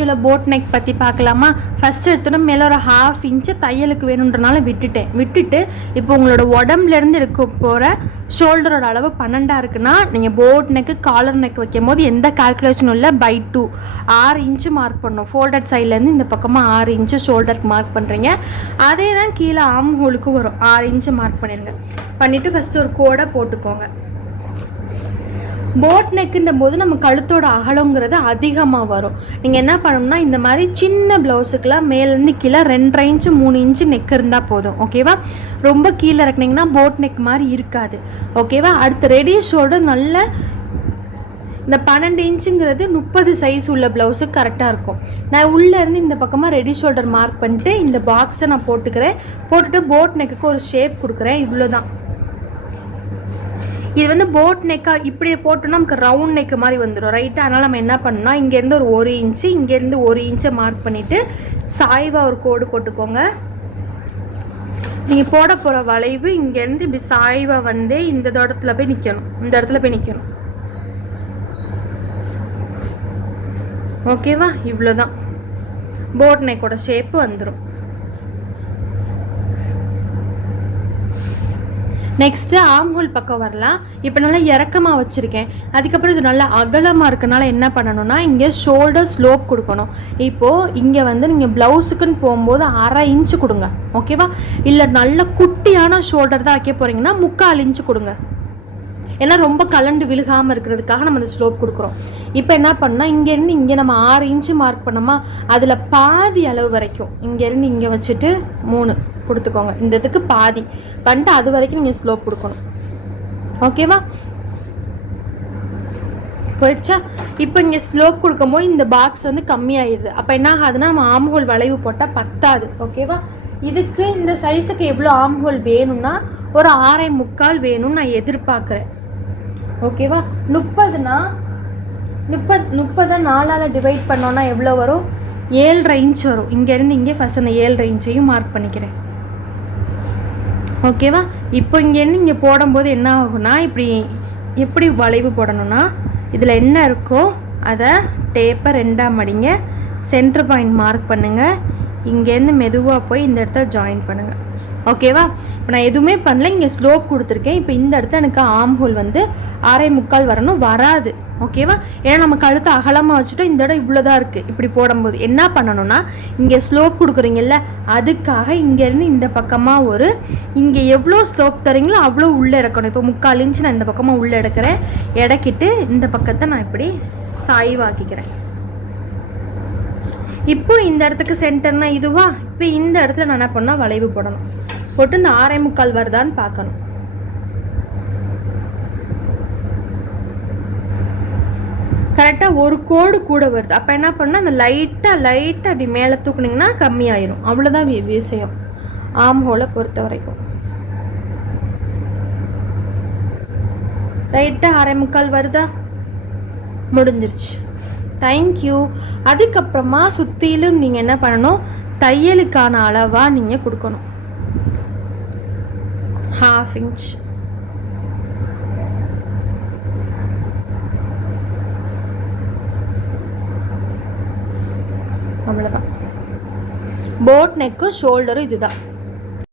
வீடியோவில் boat neck பற்றி பார்க்கலாமா? ஃபஸ்ட்டு எடுத்தோன்னா மேலே ஒரு 1/2 இன்ச்சு தையலுக்கு வேணுன்றனால விட்டுட்டு இப்போ உங்களோட உடம்புலேருந்து எடுக்க போகிற ஷோல்டரோட அளவு 12 இருக்குன்னா நீங்கள் போட் நெக்கு காலர் நெக் வைக்கும் போது எந்த கால்குலேஷனும் இல்லை, பை 2 6 இன்ச்சு மார்க் பண்ணணும். ஃபோல்டட் சைட்லேருந்து இந்த பக்கமாக 6 இன்ச்சு ஷோல்டருக்கு மார்க் பண்ணுறீங்க. அதே தான் கீழே ஆம் ஹோலுக்கு வரும், 6 இன்ச்சு மார்க் பண்ணிடுங்க. பண்ணிவிட்டு ஃபஸ்ட்டு ஒரு கோடை போட்டுக்கோங்க. போட் நெக்குன்ற போது நம்ம கழுத்தோட அகலங்கிறது அதிகமாக வரும். நீங்கள் என்ன பண்ணணும்னா இந்த மாதிரி சின்ன ப்ளவுஸுக்கெலாம் மேலேருந்து கீழே 2.5 இன்ச்சு 3 இன்ச்சு நெக் இருந்தால் போதும். ஓகேவா? ரொம்ப கீழே இறக்குனீங்கன்னா போட் நெக் மாதிரி இருக்காது. ஓகேவா? அடுத்து ரெடி ஷோல்டர் நல்ல இந்த 12 இன்ச்சுங்கிறது 30 சைஸ் உள்ள ப்ளவுஸுக்கு கரெக்டாக இருக்கும். நான் உள்ளேருந்து இந்த பக்கமாக ரெடி ஷோல்டர் மார்க் பண்ணிட்டு இந்த பாக்ஸை நான் போட்டுட்டு போட் நெக்குக்கு ஒரு ஷேப் கொடுக்குறேன். இவ்வளோ தான். இது வந்து போட் நெக்காக இப்படி போட்டோன்னா நமக்கு ரவுண்ட் நெக்கு மாதிரி வந்துடும், ரைட்டாக? அதனால் நம்ம என்ன பண்ணோம்னா இங்கேருந்து ஒரு 1 இன்ச்சு இங்கேருந்து 1 இன்ச்சை மார்க் பண்ணிவிட்டு சாய்வாக ஒரு கோடு போட்டுக்கோங்க. நீங்கள் போட போகிற வளைவு இங்கேருந்து இப்படி சாய்வாக வந்து இந்த இடத்துல போய் நிற்கணும். ஓகேவா? இவ்வளோதான், போட் நெக்கோட ஷேப்பு வந்துடும். நெக்ஸ்ட்டு ஆம்ஹோல் பக்கம் வரலாம். இப்போ நல்லா இறக்கமாக வச்சுருக்கேன். அதுக்கப்புறம் இது நல்லா அகலமாக இருக்கனால என்ன பண்ணணும்னா இங்கே ஷோல்டர் ஸ்லோப் கொடுக்கணும். இப்போது இங்கே வந்து நீங்கள் ப்ளவுஸுக்குன்னு போகும்போது 1/2 இன்ச்சு கொடுங்க. ஓகேவா? இல்லை நல்ல குட்டியான ஷோல்டர் தான் வைக்க போகிறீங்கன்னா 3/4 இன்ச்சு கொடுங்க. ஏன்னா ரொம்ப கலண்டு விழுகாமல் இருக்கிறதுக்காக நம்ம அந்த ஸ்லோப் கொடுக்குறோம். இப்போ என்ன பண்ணால் இங்கேருந்து இங்கே நம்ம 6 இன்ச்சு மார்க் பண்ணோமா, அதில் பாதி அளவு வரைக்கும் இங்கேருந்து இங்கே வச்சுட்டு 3 கொடுத்துக்கோங்க. இந்த இதுக்கு பாதி பண்ணிட்டு அது வரைக்கும் நீங்கள் ஸ்லோப் கொடுக்கணும். ஓகேவா? போயிடுச்சா? இப்போ இங்கே ஸ்லோப் கொடுக்கும்போது இந்த பாக்ஸ் வந்து கம்மியாயிடுது. அப்போ என்ன ஆகுதுன்னா நம்ம ஆம்ஹோல் வளைவு போட்டால் பத்தாது. ஓகேவா? இதுக்கு இந்த சைஸுக்கு எவ்வளோ ஆம்ஹோல் வேணும்னா ஒரு 6.25 வேணும்னு நான் எதிர்பார்க்குறேன். ஓகேவா? 30னா 30 4ஆல் டிவைட் பண்ணோன்னா எவ்வளோ வரும்? 7.5 இன்ச் வரும். இங்கேருந்து இங்கே ஃபஸ்ட் அந்த 7.5 இன்ச்சையும் மார்க் பண்ணிக்கிறேன். ஓகேவா? இப்போ இங்கேருந்து இங்கே போடும்போது என்ன ஆகும்னா எப்படி வளைவு போடணும்னா இதில் என்ன இருக்கோ அதை டேப்பை 2ஆக மடிங்க, சென்டர் பாயிண்ட் மார்க் பண்ணுங்கள், இங்கேருந்து மெதுவாக போய் இந்த இடத்த ஜாயின் பண்ணுங்கள். ஓகேவா? இப்போ நான் எதுவுமே பண்ணல, இங்கே ஸ்லோப் கொடுத்துருக்கேன். இப்போ இந்த இடத்துல எனக்கு ஆம் ஹோல் வந்து 6.25 வரணும், வராது. ஓகேவா? ஏன்னா நம்ம கழுத்தை அகலமாக வச்சுட்டோம். இந்த இடம் இவ்வளோதான் இருக்குது. இப்படி போடும்போது என்ன பண்ணணும்னா இங்கே ஸ்லோப் கொடுக்குறீங்கல்ல, அதுக்காக இங்கேருந்து இந்த பக்கமாக இங்கே எவ்வளோ ஸ்லோப் தரீங்களோ அவ்வளோ உள்ளே இறக்கணும். இப்போ 3/4 இன்ச்சு நான் இந்த பக்கமாக உள்ளே இடக்கிட்டு இந்த பக்கத்தை நான் இப்படி சாய்வாக்கிக்கிறேன். இப்போ இந்த இடத்துக்கு சென்டர்னா இதுவா? இப்போ இந்த இடத்துல நான் என்ன பண்ணால் வளைவு போடணும். போட்டு இந்த 6.25 வருதான்னு பார்க்கணும். கரெக்டாக ஒரு கோடு கூட வருது. அப்போ என்ன பண்ணால் அந்த லைட்டாக அப்படி மேலே தூக்குனிங்கன்னா கம்மியாயிரும். அவ்வளோதான் விஷயம் ஆம் ஹோலை பொறுத்த வரைக்கும். ரைட்டாக 6.25 வருதா? முடிஞ்சிருச்சு. தேங்க்யூ. அதுக்கப்புறமா சுற்றிலும் நீங்கள் என்ன பண்ணணும், தையலுக்கான அளவாக நீங்கள் கொடுக்கணும். 1/2 இன்ச். அவ்வளோதான். போட் நெக்கும் ஷோல்டரும் இதுதான்.